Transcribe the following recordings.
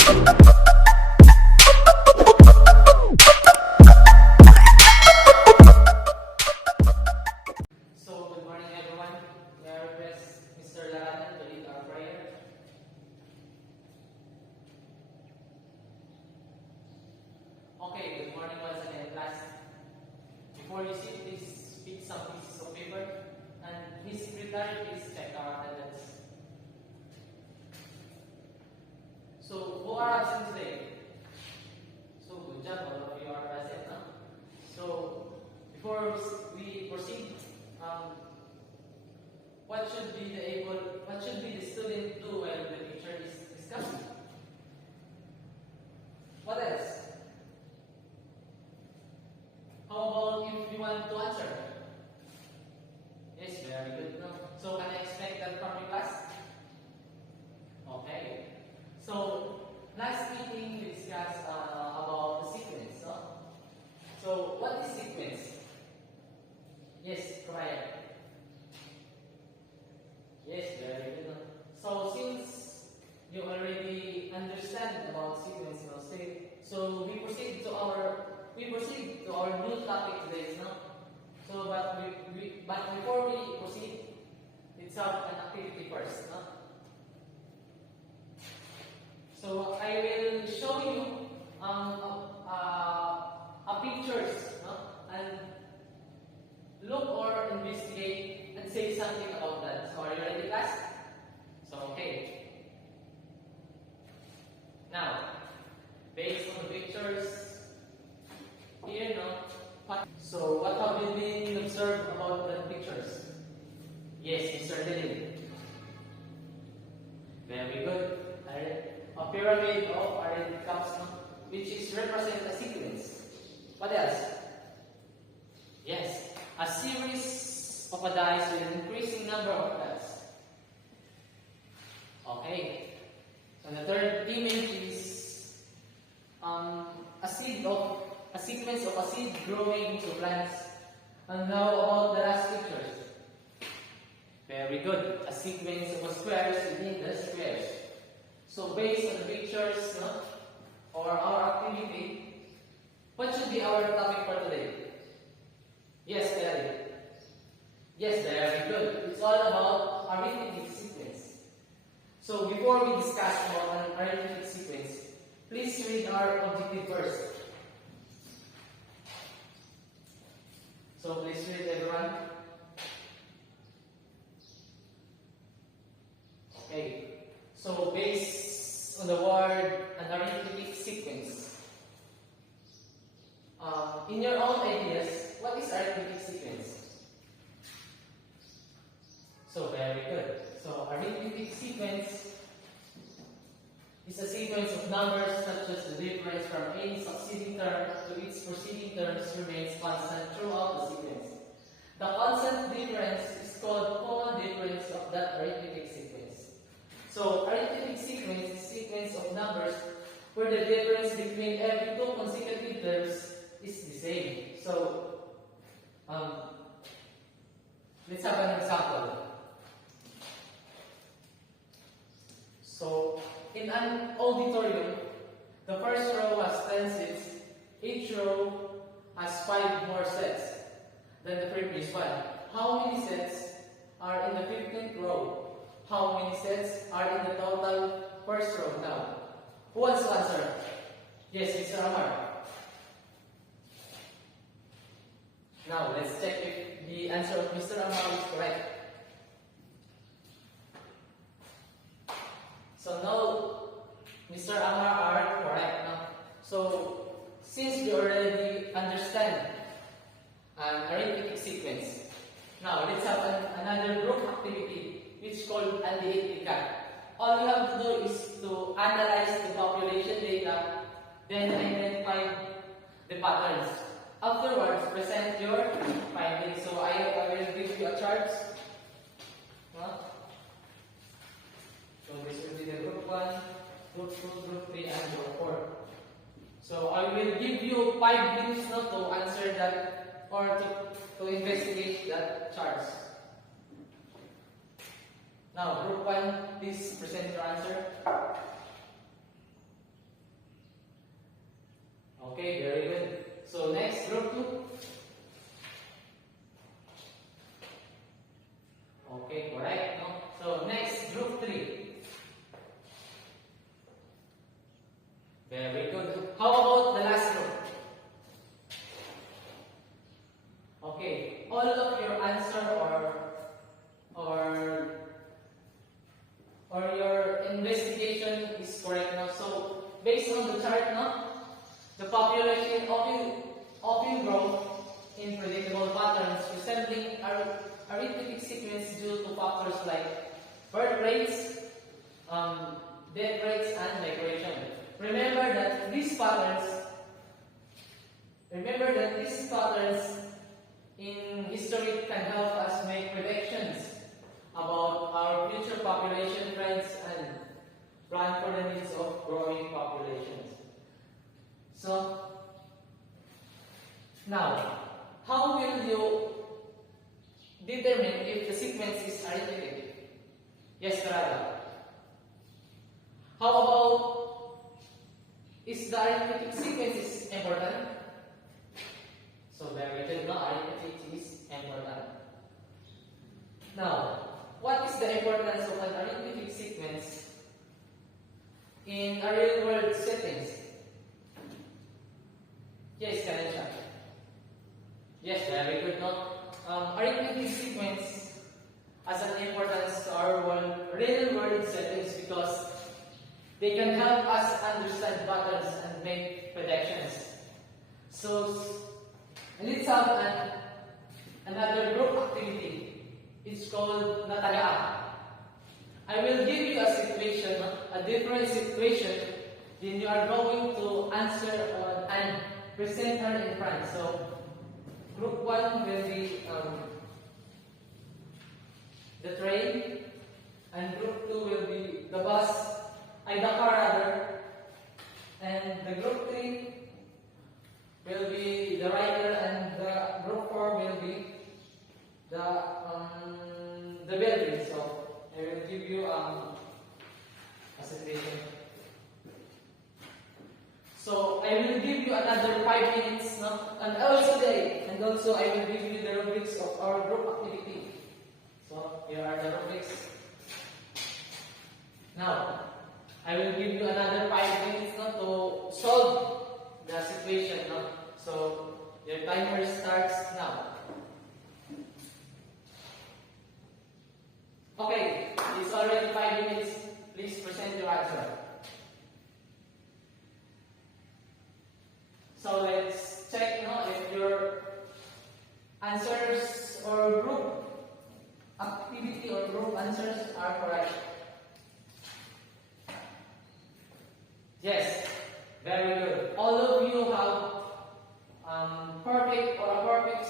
So, good morning everyone. May I request Mr. Laranan to lead our prayer? Okay, good morning once again, class. Before you sit, please pick some pieces of paper and Miss Secretary, please check our attendance. So, who are absent today? So, good job, all of you are present. Huh? So, before we proceed, what should be the student do when the teacher is discussing? What else? How about if you want to answer? Yes, very good. No? So can I expect that from your class? Okay. So last meeting we discussed about the sequence. No? So what is sequence? Yes, correct. Yes, very good. So since you already understand about sequence, so we proceed to our new topic today, no? So but before we proceed, let's have an activity first, no? So I will show you a pictures, no? And look or investigate and say something about that. So are you ready, class? So okay. Now, based on the pictures here, no? So what have you been observed about the pictures? Yes, Mr. Dylan. Very good. A pyramid of arranged cups, no? Which is represent a sequence. What else? Yes, a series of a dice with an increasing number of cups. Okay. So the third image is a sequence of a seed growing into plants. And now about the last pictures. Very good. A sequence of squares within the squares. So based on the pictures, no, or our activity, what should be our topic for today? Yes, Kelly. Yes, very good. It's all about arithmetic sequence. So before we discuss about an arithmetic sequence, please read our objective first. So please read, everyone. Okay. So based on the word an arithmetic sequence, in your own ideas, what is arithmetic sequence? So very good. So arithmetic sequence is a sequence of numbers such as the difference from a succeeding term to its preceding terms remains constant throughout the sequence. The constant difference is called common difference of that arithmetic sequence. So arithmetic sequence is a sequence of numbers where the difference between every two consecutive terms is the same. So let's have an example. So in an auditorium, the first row has 10 seats. Each row has 5 more sets than the previous one. How many sets are in the 15th row? How many sets are in the total first row now? Who wants to answer? Yes, Mr. Amar. Now, let's check if the answer of Mr. Amar is correct. So now, Mr. Amar are correct now. So, since we already understand an arithmetic sequence, now let's have another group activity which is called analytica. All you have to do is to analyze the population data, then identify the patterns. Afterwards, present your findings. So I will give you a chart. So this will be the group 1, group 2, group 3, and group 4. So I will give you 5 minutes now to answer that or to investigate that charts. Now, group 1, please present your answer. Okay, very good. So next, group 2. Okay, correct. No? So next, group 3. Very good. How about the last group? Okay, all of your answer or or your investigation is correct now. So based on the chart now, the population often grow in predictable patterns resembling arithmetic sequence due to factors like birth rates, death rates, and migration. Remember that these patterns in history can help us make predictions about our future population trends and plan for the needs of growing populations. So, now, how will you determine if the sequence is arithmetic? Yes, Karada. How about, is the arithmetic sequence is important? So, very good. No, arithmetic is important. Now, what is the importance of an arithmetic sequence in a real-world settings? Yes, Kanisha. Yes, very good. No, arithmetic sequence has an importance to our real-world settings because they can help us understand patterns and make predictions. So, let's have another group activity. It's called Natagaan. I will give you a situation, a different situation, then you are going to answer and present her in front. So, group 1 will be the train, and group 2 will be the bus, the car rather, and the group 3 will be the rider, and the group 4 will be the building. So I will give you a situation. So I will give you another 5 minutes, no? And also I will give you the rubrics of our group activity. So here are the rubrics. Now I will give you another 5 minutes, no, to solve the situation, no? So your timer starts now. Okay, it's already 5 minutes. Please present your answer. So let's check now if your answers or group activity or group answers are correct. Yes, very good. All of you have perfect or perfect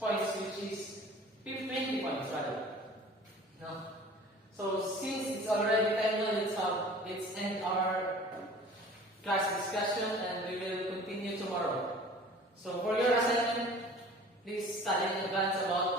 points, which is 20 points rather. No. So since it's already 10 now, let's end our class discussion and we will continue tomorrow. So for your assignment, please study in advance about